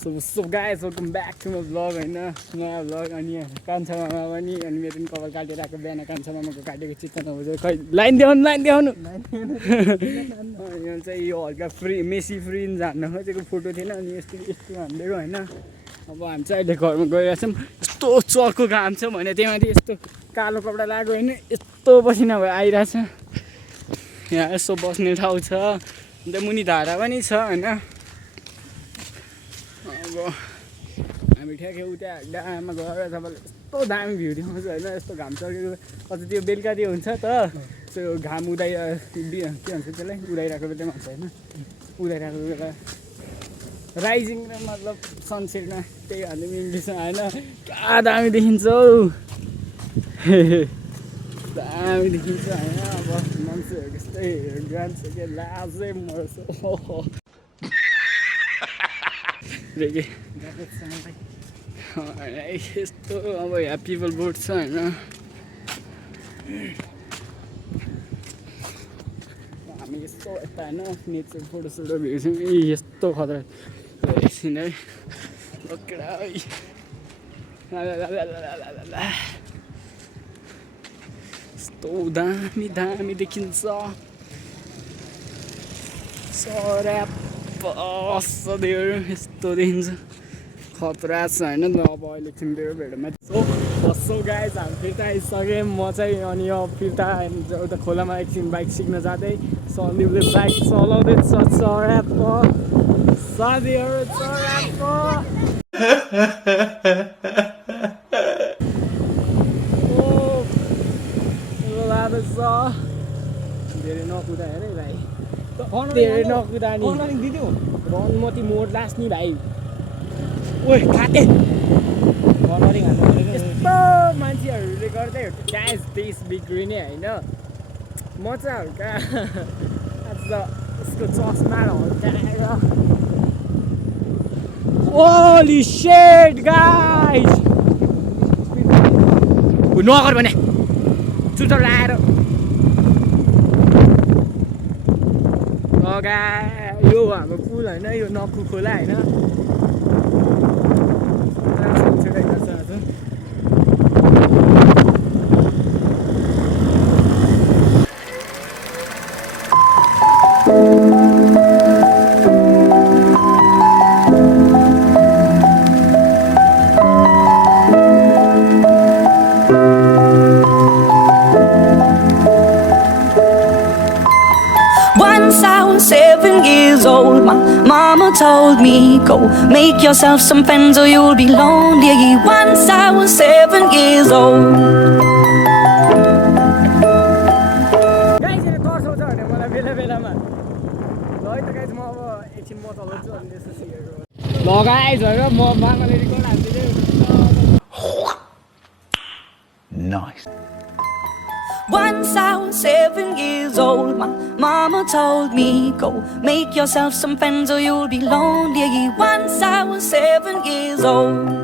So guys, welcome back to my vlog हैन नयाँ vlog अनि कान्छामामा पनि अनि मेरो पनि कपाल काटिरहेको बिहान कान्छामामाको काटेको चित्त नबुझ्यो खै लाइन देखाउनु अनि चाहिँ यो हल्का मेसी फ्रिन्ज हान्न खोजेको फोटो थिएन अनि यस्तो यस्तो हान्दिएको हैन अब हामी चाहिँ अहिले घरमा गइरहेछौँ यस्तो चर्को घाम छ भने त्यहीमाथि यस्तो कालो कपडा लगाएको हैन यस्तो पसिना भएर आइरहेछ यहाँ यसो बस्ने ठाउँ छ अन्त मुनि धारा पनि छ हैन अब हामी ठ्याक्कै उता डाँडामा गएर तपाईँले यस्तो दामी भ्यू देखाउँछ होइन यस्तो घाम चर्केको अझ त्यो बेलुकातिर हुन्छ त त्यो घाम के भन्छ त्यसलाई उदाइरहेको बेलामा हुन्छ होइन उदाइरहेको बेला राइजिङ र मतलब सनसेटमा त्यही भन्दा पनि इङ्ग्लिसमा होइन क्या दामी देखिन्छ हौ दामी देखिन्छ होइन अब मान्छेहरू यस्तै जान्छ के लाजै मर्छ यस्तो अब यहाँ पिपल बोट छ होइन हामी यस्तो यता होइन नेचर फोटोसोटो भेट्छौँ यस्तो खतरा एकछिन है यस्तो दामी दामी देखिन्छ Sandipहरू यस्तो देखिन्छ खतरा छ होइन अब अहिले तिम्रो भेटमा सो गाइज हामी फिर्ता आइसकेँ म चाहिँ अनि यो फिर्ता उता खोलामा एकछिन बाइक सिक्न जाँदै सन्दीपले बाइक चलाउँदैछ चर्याप्पा साथीहरू चर्याप्पा लाँदैछ धेरै नकुदा हेरे भाइ धेरै नकुदा नि रनमती मोड लास्ट नि भाइ ओइ खाते यस्तो मान्छेहरूले गर्दै ग्यास देश बिग्रिने होइन म चाहिँ हल्का आज उसको चस्मा हल्काएर होली शिट गाइस नगर भने जुत्ता लाएर यो हाम्रो पुल होइन यो नखु खोला होइन Once I was 7 years old, my mama told me, go make yourself some friends or you'll be lonely. Once I was 7 years old. Guys, ये तो सोचा है मला बेला में लॉय तो guys म अब एकछिन म चलाउँछु अनि त्यसो सिकेको ल गाइस हैन म मामाले record हान्दिदै Nice. Once I was 7 years old, my mama told me, go make yourself some friends or you'll be lonely. Once I was 7 years old.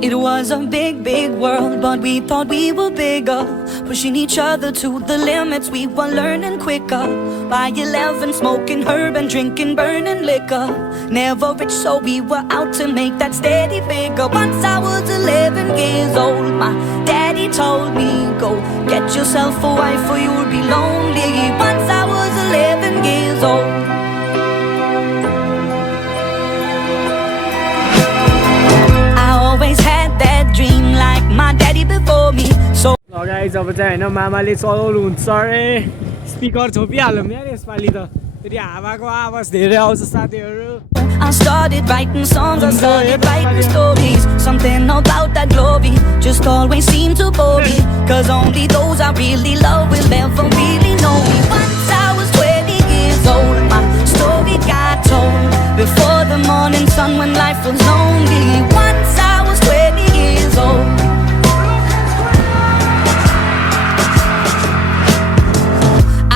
It was a big, big world, but we thought we were bigger. Pushing each other to the limits, we were learning quicker. By 11, smoking herb and drinking burning liquor. Never rich, so we were out to make that steady figure. Once I was 11 years old, my daddy told me, go get yourself a wife or you'll be lonely. Once I was 11 years old. Always had that dream like my daddy before me. So guys अब चाहिँ हैन मामाले चलाउनु हुन्छ रे speaker छोपिहालौँ यार यसपालि त फेरि हावाको आवाज धेरै आउँछ साथीहरू I started writing songs, I started writing stories. Something about that glory just always seemed to bore me. Cause only those I really love will ever really know me. Once I was 20 years old, my story got told before the morning sun when life was lonely. Once I was 20 years old.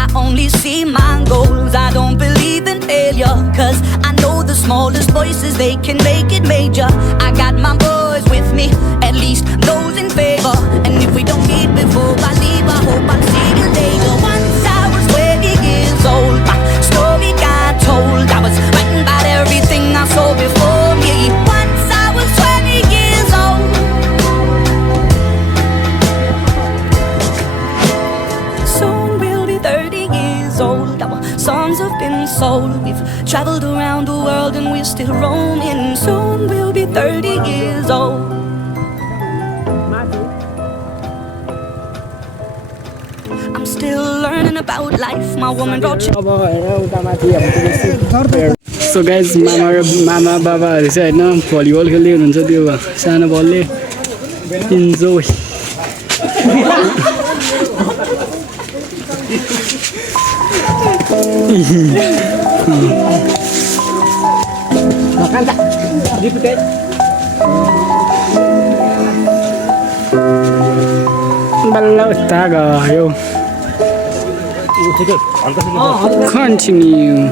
I only see my goals, I don't believe in failure. Cause I know the smallest voices, they can make it major. I got my boys with me, at least those in favor. And if we don't meet before I leave, I hope I'll see you later. Once I was 20 years old, my story songs have been sold. We've traveled around the world and we're still roaming. Soon we'll be 30 years old. I'm still learning about life. My woman brought you. So guys, मामा बाबाहरू चाहिँ होइन volleyball खेल्दै हुनुहुन्छ त्यो सानो बलले enjoy बल्ल उता गयो Continue.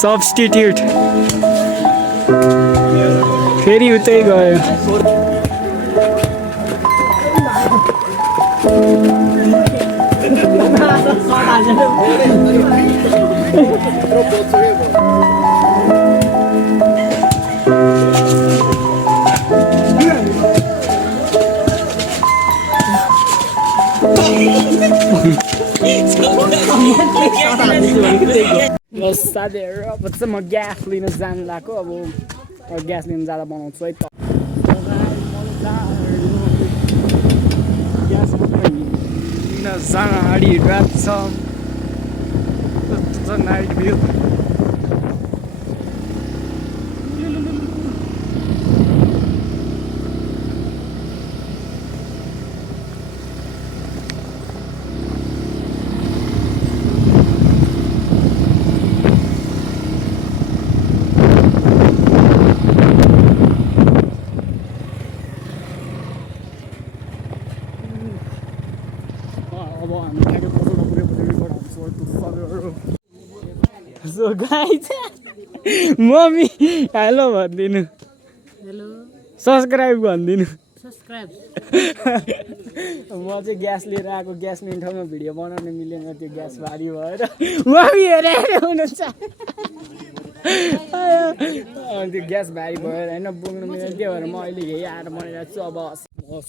Substitute. फेरि उतै गयो साथीहरू अब चाहिँ म ग्यास लिन जानु लाग्यो अब ग्यास लिन जाँदा बनाउँछु है त ग्यास लिन जाँदाखेरि रात छ night view So guys, mommy, hello भनिदिनु हेलो सब्स्क्राइब भनिदिनु सब्स्क्राइब म चाहिँ ग्यास लिएर आएको ग्यास लिने ठाउँमा भिडियो बनाउन मिलेन त्यो ग्यास भारी भएर मम्मी हेरेर हुनुहुन्छ त्यो ग्यास भारी भएर होइन बोक्नु मिलेन त्यो भएर म अहिले यही आएर बनाइरहेको छु अब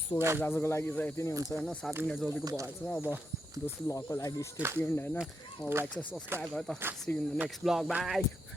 सोगा जाजको लागि चाहिँ यति नै हुन्छ होइन 7 मिनट जतिको भएछ अब दोस्रो भ्लगको लागि स्टे ट्युन्ड होइन लाइक सब्स्क्राइब भयो त see you in the next vlog by